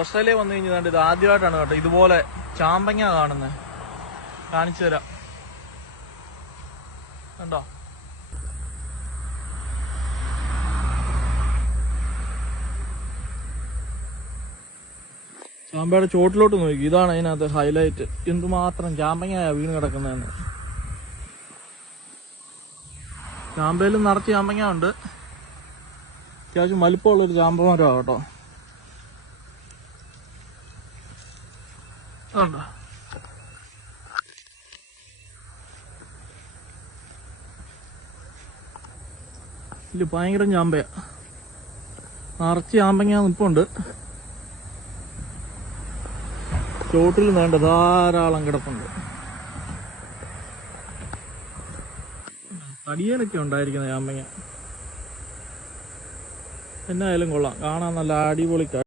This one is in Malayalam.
ഓസ്ട്രേലിയ വന്നു കഴിഞ്ഞാൽ ഇത് ആദ്യമായിട്ടാണ് കേട്ടോ ഇതുപോലെ ചാമ്പങ്ങ കാണുന്നത്. കാണിച്ചു തരാം, കണ്ടോ? ചാമ്പയുടെ ചോട്ടിലോട്ട് നോക്കി, ഇതാണ് അതിനകത്ത് ഹൈലൈറ്റ്. എന്തുമാത്രം ചാമ്പങ്ങയാ വീണ് കിടക്കുന്നതെന്ന്. ചാമ്പയിലും നിറച്ച് ചാമ്പങ്ങ ഉണ്ട്. അത്യാവശ്യം വലിപ്പമുള്ളൊരു ചാമ്പ മരമാണ് കേട്ടോ. കണ്ടോ? ഇല്ല, ഭയങ്കര ചാമ്പയാ. നിറച്ച് ചാമ്പങ്ങ നിപ്പുണ്ട്. ചോട്ടിൽ വേണ്ട ധാരാളം കിടപ്പുണ്ട്. തടിയലൊക്കെ ഉണ്ടായിരിക്കുന്ന ചാമ്പങ്ങ. എന്നായാലും കൊള്ളാം, കാണാൻ നല്ല അടിപൊളി.